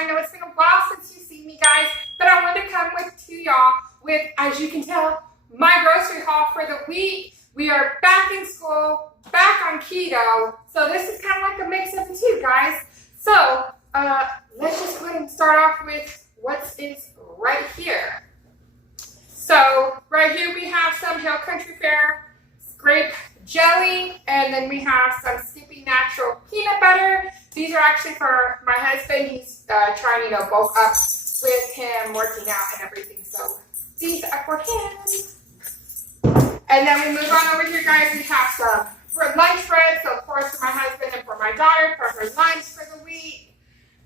I know it's been a while since you've seen me, guys, but I wanted to come to y'all with, as you can tell, my grocery haul for the week. We are back in school, back on keto, so this is kind of like a mix of the two, guys. So let's just go ahead and start off with what is right here. So right here we have some Hill Country Fair grape jelly, and then we have some Skippy Natural peanut butter. These are actually for my husband. He's trying to bulk up with him working out and everything, so these are for him. And then we move on over here, guys. We have some for lunch bread, so of course for my husband and for my daughter for her lunch for the week.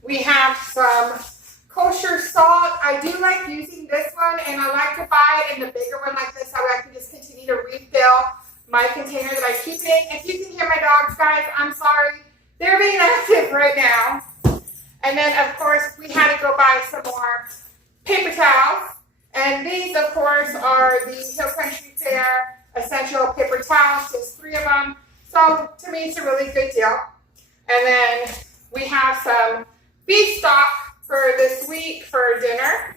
We have some kosher salt. I do like using this one, and I like to buy it in the bigger one like this so I can just continue to refill my container that I keep it in. If you can hear my dogs, guys, I'm sorry. They're being active right now. And then, of course, we had to go buy some more paper towels. And these, of course, are the Hill Country Fair Essential Paper Towels. There's 3 of them. So, to me, it's a really good deal. And then we have some beef stock for this week for dinner.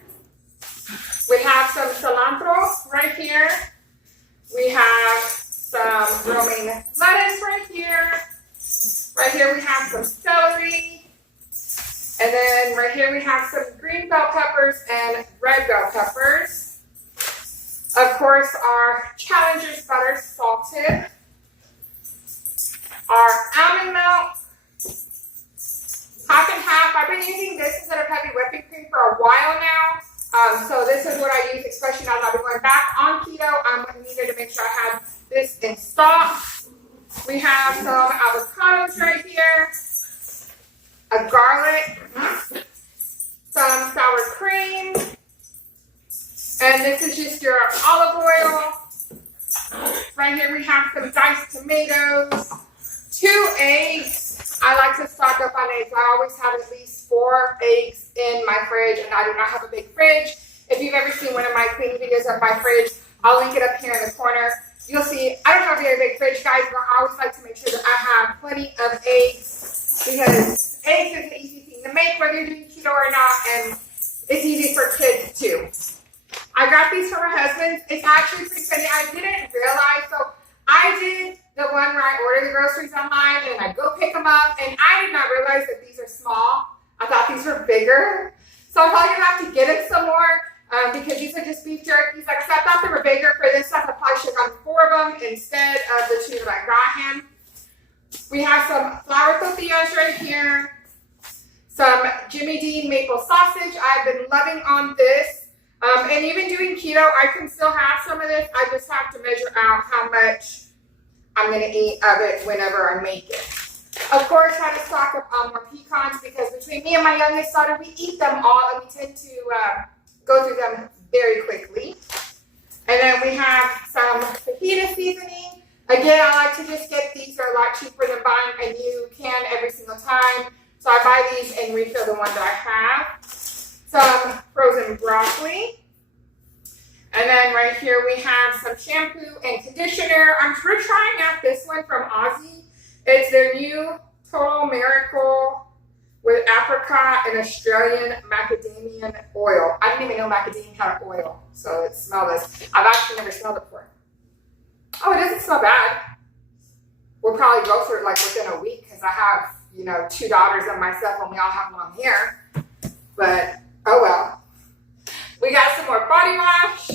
We have some cilantro right here. We have some romaine lettuce right here. Right here we have some celery. And then right here we have some green bell peppers and red bell peppers. Of course, our Challenger's butter salted. Our almond milk. Half and half. I've been using this instead of heavy whipping cream for a while now. So this is what I use, especially now that I've been going back on keto. I needed to make sure I had this in stock. We have some avocados right here, a garlic, some sour cream, and this is just your olive oil. Right here we have some diced tomatoes, 2 eggs. I like to stock up on eggs. I always have at least 4 eggs in my fridge, and I do not have a big fridge. If you've ever seen one of my cleaning videos of my fridge, I'll link it up here in the corner. You'll see I don't have a very big fridge, guys, but I always like to make sure that I have plenty of eggs, because eggs is an easy thing to make whether you're doing keto or not, and it's easy for kids too. I got these for my husband. It's actually pretty funny. I didn't realize, so I did the one where I order the groceries online and I go pick them up, and I did not realize that these are small. I thought these were bigger, so I'm probably gonna have to get him some more. Because these are just beef jerkies. Like I said, I thought they were bigger for this stuff. I probably should have gotten 4 of them instead of the 2 that I got him. We have some flour tortillas right here. Some Jimmy Dean maple sausage. I've been loving on this. And even doing keto, I can still have some of this. I just have to measure out how much I'm going to eat of it whenever I make it. Of course, I had to stock up on more pecans because between me and my youngest daughter, we eat them all, and we tend to go through them very quickly. And then we have some fajita seasoning. Again, I like to just get these. They're a lot cheaper than buying a new can every single time. So I buy these and refill the ones that I have. Some frozen broccoli. And then right here we have some shampoo and conditioner. We're trying out this one from Aussie. It's their new Total Miracle with apricot and Australian macadamia oil. I didn't even know macadamia had oil, so let's smell this. I've actually never smelled it before. Oh, it doesn't smell bad. We'll probably go through it like within a week because I have, 2 daughters and myself, and we all have long hair. But, oh well. We got some more body wash,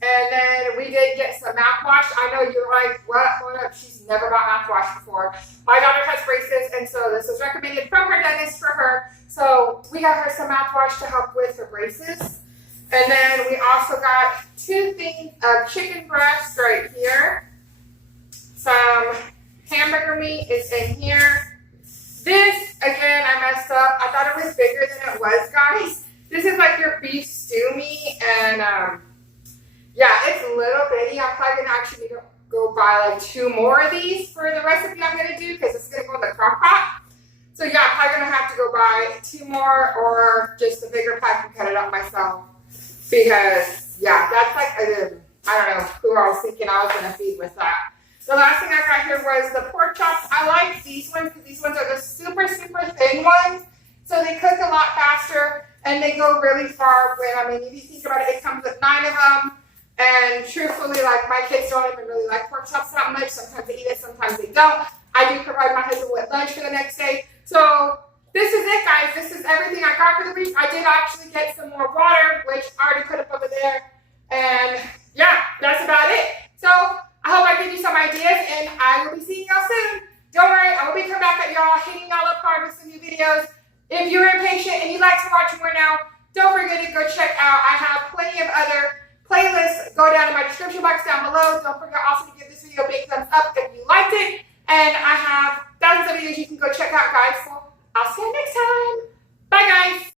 and then we did get some mouthwash. I know you're like, what? Hold up, she's never bought mouthwash before. My daughter has braces, and so this was recommended from her dentist for her. So we got her some mouthwash to help with her braces. And then we also got 2 things of chicken breasts right here. Some hamburger meat is in here. This, again, I messed up. I thought it was bigger than it was, guys. This is like your beef stew meat, and yeah, it's a little bitty. I'm probably gonna actually need to go buy like 2 more of these for the recipe I'm gonna do because it's gonna go in the crock pot. So yeah, I'm probably gonna have to go buy 2 more or just a bigger pack and cut it up myself, because yeah, that's like I don't know who I was thinking I was gonna feed with that. The last thing I got here was the pork chops. I like these ones because these ones are the super, super thin ones. So they cook a lot faster and they go really far. If you think about it, it comes with 9 of them. And truthfully, like my kids don't even really like pork chops that much. Sometimes they eat it, sometimes they don't. I do provide my husband with lunch for the next day. So this is it, guys. This is everything I got for the week. I did actually get some more water, which I already put up over there. And yeah, that's about it. So I hope I gave you some ideas, and I will be seeing y'all soon. Don't worry, I will be coming back at y'all, hitting y'all up hard with some new videos. If you're impatient and you'd like to watch more now, don't forget to go check out. I have plenty of other playlists. Go down in my description box down below. Don't forget also to give this video a big thumbs up if you liked it. And I have thousands of videos you can go check out, guys. So I'll see you next time. Bye, guys.